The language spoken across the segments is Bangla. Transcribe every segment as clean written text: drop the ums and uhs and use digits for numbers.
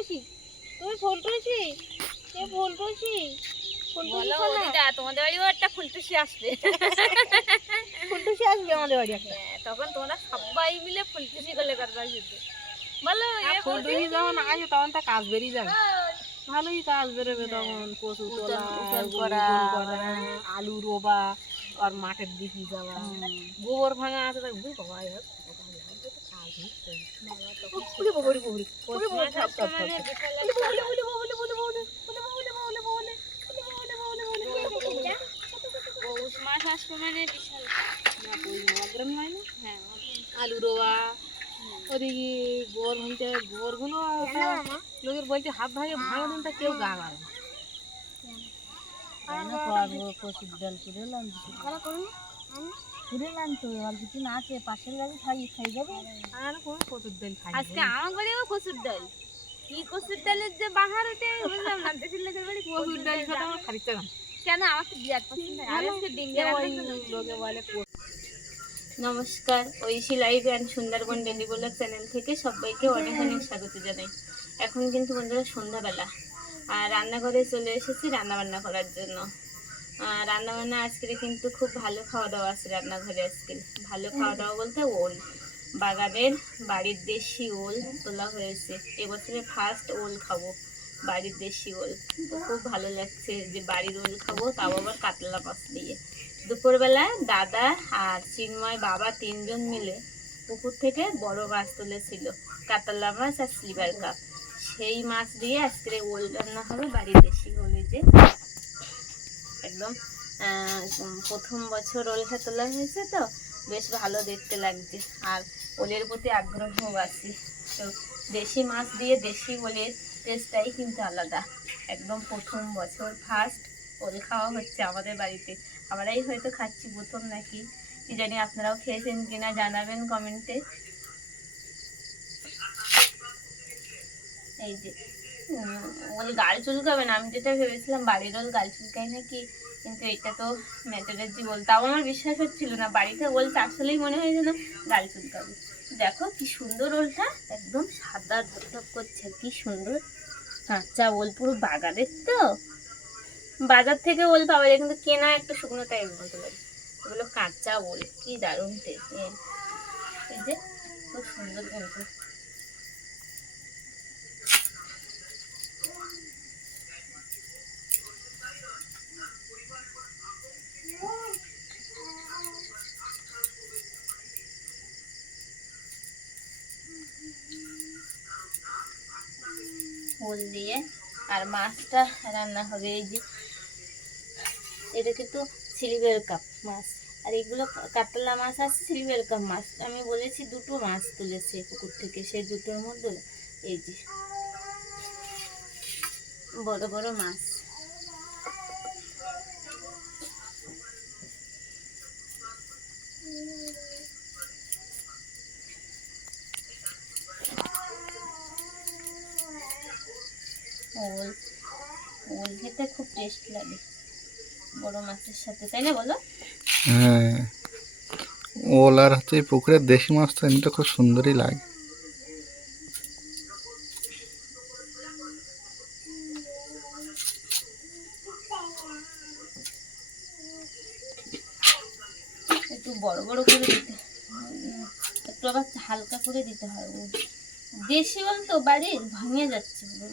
ফুলটুসি, তুমি ফুলটুসি, কে ফুলটুসি? বলো দিদা, তোমাদের বাড়িও একটা ফুলটুসি আসবে। ফুলটুসি আসবে আমাদের বাড়ি একটা। তখন তোমরা সবাই মিলে ফুলটুসি করলে করবা শুধু। বলো ফুলটুসি যখন আসে তখন তা কাজ বেরিয়ে যাবে, ভালোই কাজ বেরোবে তখন। কচু তোলা, উঠোন করা, করা, আলু রোবা, আর মাঠের দিকে যাওয়া, গোবর ভাঙা আছে তাই বুঝি বাবা পৌষ মাস আসবে মানে বিশাল। আলু রোয়া, ওদিকে গোবর ভাঙতে, গোবর গুলো লোকের বলছে হাত ভাঙে ভাঙা দিন তা কেউ গা মারে কচুর ডাল কুড়েলাম তো, অল্প দিন আছে, পাশের বাড়ি খাই যাবে। আর কোনো কচুর ডাল খাই আজকে আমার বাড়িও কচুর ডাল। কি কচুর ডালের যে বাহার ওঠে বুঝলাম না। দেশের লোকের বাড়ি কচুর ডাল খেতে আমার খারিতে গান। কেন, আমাকে বিরাট পছন্দ। আর আজকে ডিঙ্গা লোকে বলে নমস্কার, Oishi live and Sundarban daily blog channel থেকে সবাইকে অনেক অনেক স্বাগত জানাই। এখন কিন্তু বন্ধুরা সন্ধ্যাবেলা, আর রান্নাঘরে চলে এসেছি রান্নাবান্না করার জন্য। রান্নাবান্না আজকে কিন্তু খুব ভালো খাওয়া দাওয়া আছে রান্নাঘরে। আজকে ভালো খাওয়া দাওয়া বলতে ওল, বাগানের বাড়ির দেশি ওল তোলা হয়েছে। এবছরে ফার্স্ট ওল খাবো, বাড়ির দেশি ওল। তো খুব ভালো লাগছে যে বাড়ির ওল খাবো, তাও আবার কাতলা মাছ দিয়ে। দুপুরবেলা দাদা আর চিন্ময় বাবা তিনজন মিলে পুকুর থেকে বড় মাছ তুলেছিল, কাতলা মাছ আর স্লিভার কাপ। সেই মাছ দিয়ে আজকে ওল রান্না হবে, বাড়ির দেশি ওলে। যে একদম প্রথম বছর ওলটা তোলা হয়েছে তো বেশ ভালো দেখতে লাগছে, আর ওলের প্রতি আগ্রহও আছে। তো দেশি মাছ দিয়ে দেশি ওলের টেস্টটাই কিন্তু আলাদা। একদম প্রথম বছর ফার্স্ট ওল খাওয়া হচ্ছে আমাদের বাড়িতে। আমরাই হয়তো খাচ্ছি প্রথম, নাকি কি জানি, আপনারাও খেয়েছেন কিনা জানাবেন কমেন্টে। এই যে ওল গাল চুলকাবে না, আমি যেটা ভেবেছিলাম বাড়ির ওল গাল চুলকায় নাকি, কিন্তু এটা তো ন্যাচারাল যে ওল, তাও আমার বিশ্বাস হচ্ছিল না। বাড়িতে ওলটা আসলেই মনে হয় যেন গাল চুলকাবে। দেখো কি সুন্দর ওলটা, একদম সাদা ধপধপ করছে, কি সুন্দর কাঁচা ওল, পুরো বাগানের। তো বাজার থেকে ওল পাওয়া যায়, কিন্তু কেনা একটু শুকনো টাইপের মতো লাগে। এগুলো কাঁচা ওল, কি দারুণ টেস্ট। এই যে খুব সুন্দর কিন্তু। ওল দিয়ে আর মাছটা রান্না হবে। এই যে এটা কিন্তু সিলভার কাপ মাছ, আর এগুলো কাতলা মাছ আছে, সিলভার কাপ মাছ। আমি বলেছি দুটো মাছ তুলেছে পুকুর থেকে, সেই দুটোর মধ্যে এই যে বড় বড় মাছ। ওল ওল খেতে খুব টেস্ট লাগে বড় মাছের সাথে, তাই না বলো? হ্যাঁ, ওল আর হচ্ছে পুকুরের দেশি মাছ তো এমনিতে খুব সুন্দরই লাগে। একটু বড় বড় করে দিতে, একটু আবার হালকা করে দিতে হয়। দেশি ওল তো বাড়ির, ভাঙে যাচ্ছে পুরো।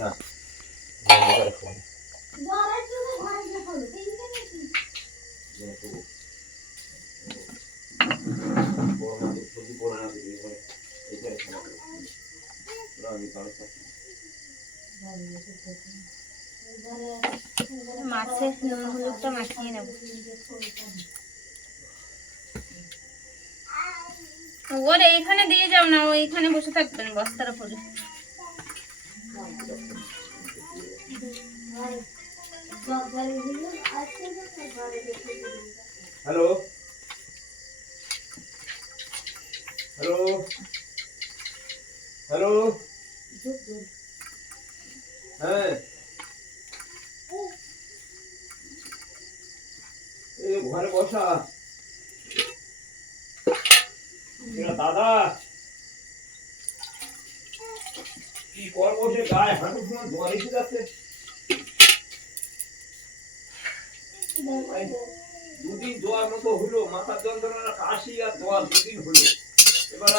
না মাছের নুন হলুদটা মাখিয়ে নেব। ওর এইখানে দিয়ে যাও না, ও এইখানে বসে থাকবেন বস্তার উপরে। হ্যালো হ্যালো হ্যালো, হ্যাঁ ঘরে বসা দাদা কি কর বসে গায়ে হাঁটু সময় জ্বর এসে যাচ্ছে দুদিন জ্বর মতো হলো মাথার যন্ত্রণা কাশি আর জ্বর দুদিন হলো এবার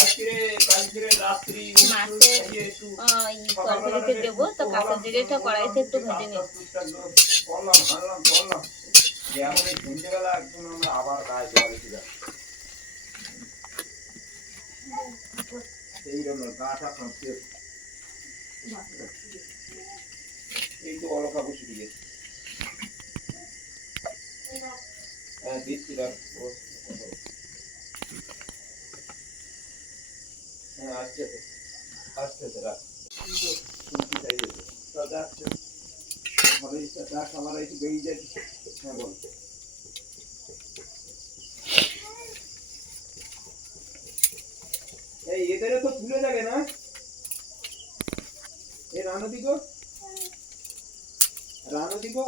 আজকে কালকে রাত্রি তরকারিতে দেবো তো কাঁচা জিরেটা কড়াইতে একটু ভেজে নিই করলাম হারলাম করলাম যেমন এই সন্ধ্যেবেলা একদম আমরা আবার গায়ে জ্বর এসে যাচ্ছে এই জন্য গাটা কাঁপছে এই তো অলকা বসে দিয়ে হ্যাঁ দিচ্ছি হ্যাঁ আসছে আসছে রাখ আমার একটু বেরিয়ে যাচ্ছে হ্যাঁ বল এই এদের তো তুলে যাবে না এই রানদিগো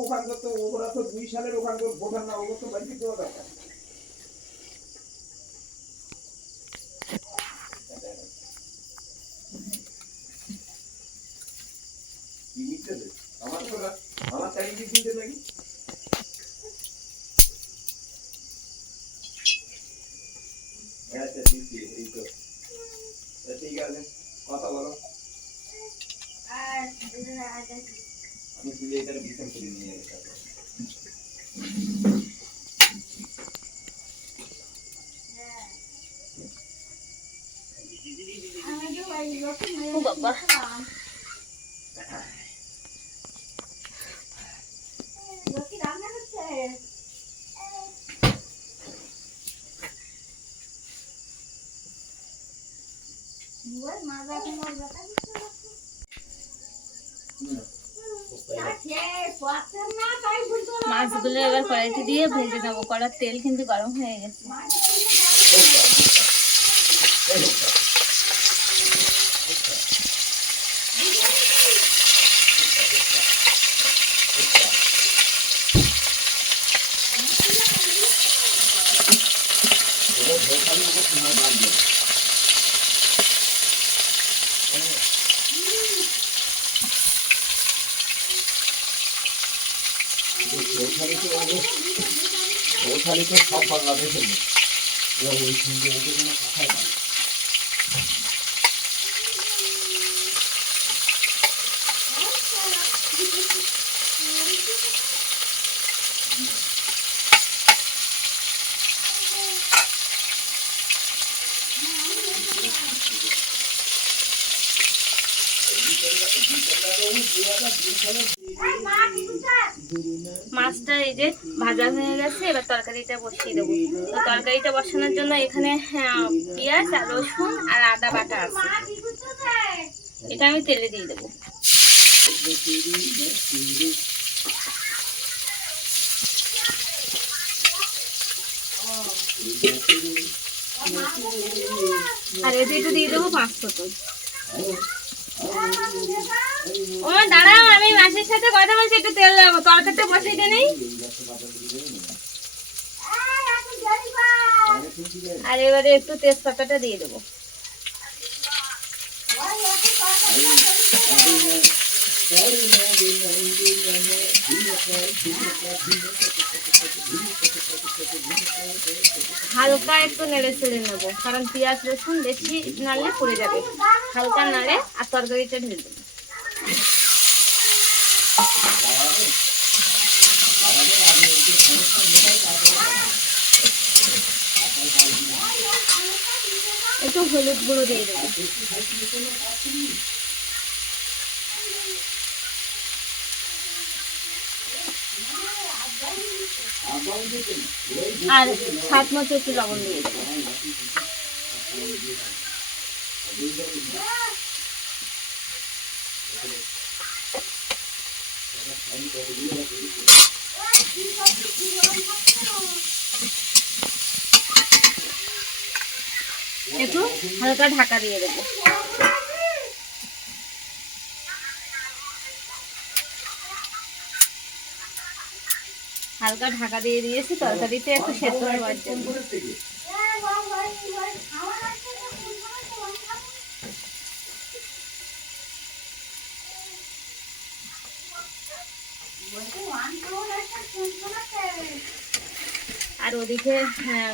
ওখানকার তো ওরা তো 2 সালের ওখানকার ভোটার না ওগুলো তো বাড়িতে দেওয়া দরকার কি বুঝতে আমার চাকরি কিনতে নাকি আচ্ছা ঠিক এই তো ঠিক আছে কথা বলো আমি তুলে এটার বিছান করে নিয়ে গেছি ও বাবা মাছগুলো এবার কড়াইতে দিয়ে ভেজে নেবো কড়ার তেল কিন্তু গরম হয়ে গেছে ওখানে তো সব বাংলাদেশের ওই সঙ্গে ওদের কোনো কথাই না মাছটা এই যে ভাজা হয়ে গেছে এবার তরকারিটা বসিয়ে দেবো তো তরকারিটা বসানোর জন্য এখানে পেঁয়াজ আর রসুন আর আদা বাটা আছে এটা আমি তেলে দিয়ে দেবো আর এতে একটু দিয়ে দেবো 5 ফোঁটা ও দাঁড়াও আমি মাছের সাথে কথা বলছি একটু তেল দেবো তরকারিটা বসিয়ে দিয়ে নেই আর এবারে একটু তেজপাতাটা দিয়ে দেবো হালকা একটু নেড়ে ছেড়ে নেবো কারণ পেঁয়াজ রসুন বেশি নাড়লে পুড়ে যাবে হালকা নাড়ে আর তরকারিটা ঢেলে দেবো একটু হলুদ গুঁড়ো দিয়ে দেবো আর স্বাদ মতো একটু লবণ দিয়ে দেবো একটু হালকা ঢাকা দিয়ে দেবো হালকা ঢাকা দিয়ে দিয়েছি তরকারিতে একটু সেদ্ধ হওয়ার জন্য। আর ওদিকে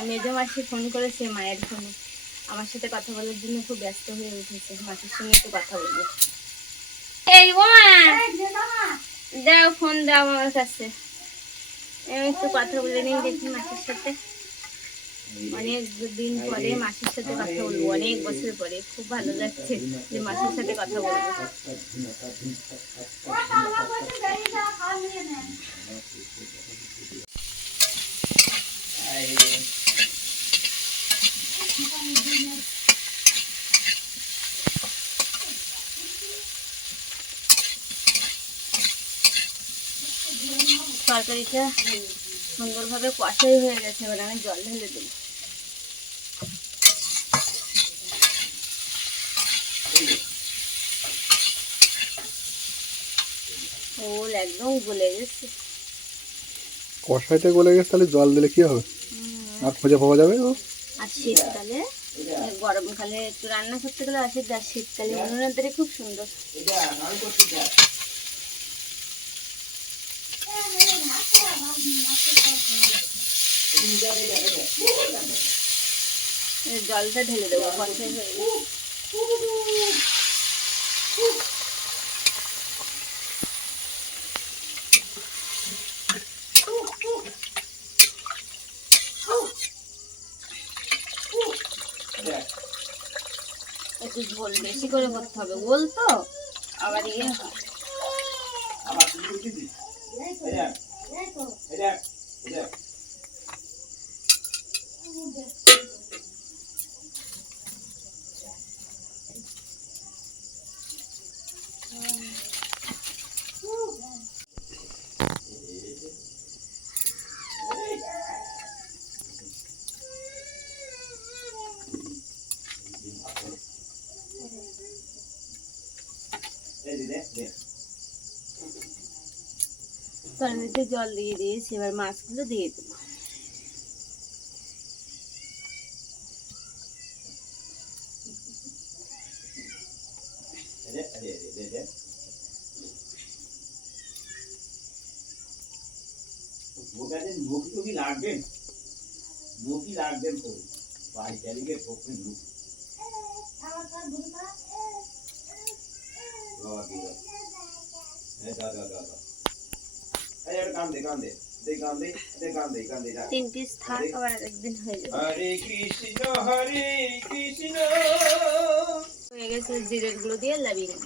মেজো মাসি ফোন করেছে মায়ের ফোনে, আমার সাথে কথা বলার জন্য খুব ব্যস্ত হয়ে উঠেছে। মাসির সঙ্গে একটু কথা বলবো। এই ও মা, দাও ফোন দাও আমার কাছে, আমি একটু কথা বলে নিই দেখি মাসির সাথে। অনেক দিন পরে মাসির সাথে কথা বলবো, অনেক বছর পরে। খুব ভালো লাগছে যে মাসির সাথে কথা বলবো। তরকারিটা সুন্দরভাবে কষাই হয়ে গেছে, এবার আমি জল ঢেলে দেবো। ওল একদম গলে গেছে। কষাইতে গলে গেছে, তাহলে জল দিলে কি হবে? আর খোঁজে পাওয়া যাবে ও। আর শীতকালে, গরমকালে একটু রান্না করতে গেলে অসুবিধা, আর শীতকালে উনুনের ধারে খুব সুন্দর। জলটা ঢেলে দেবো, কষাই হয়ে গেছে। একটু ঝোল বেশি করে করতে হবে, ওল তো আবার ইয়ে হয়। তরকারিতে জল দিয়ে দিয়েছি, এবার মাছগুলো দিয়ে দেবো। তিন পিস থাক, আবার একদিন হয়ে যাবে। হরে কৃষ্ণ হয়ে গেছে, জিরের গুঁড়ো দিয়ে লাবিয়ে নেব।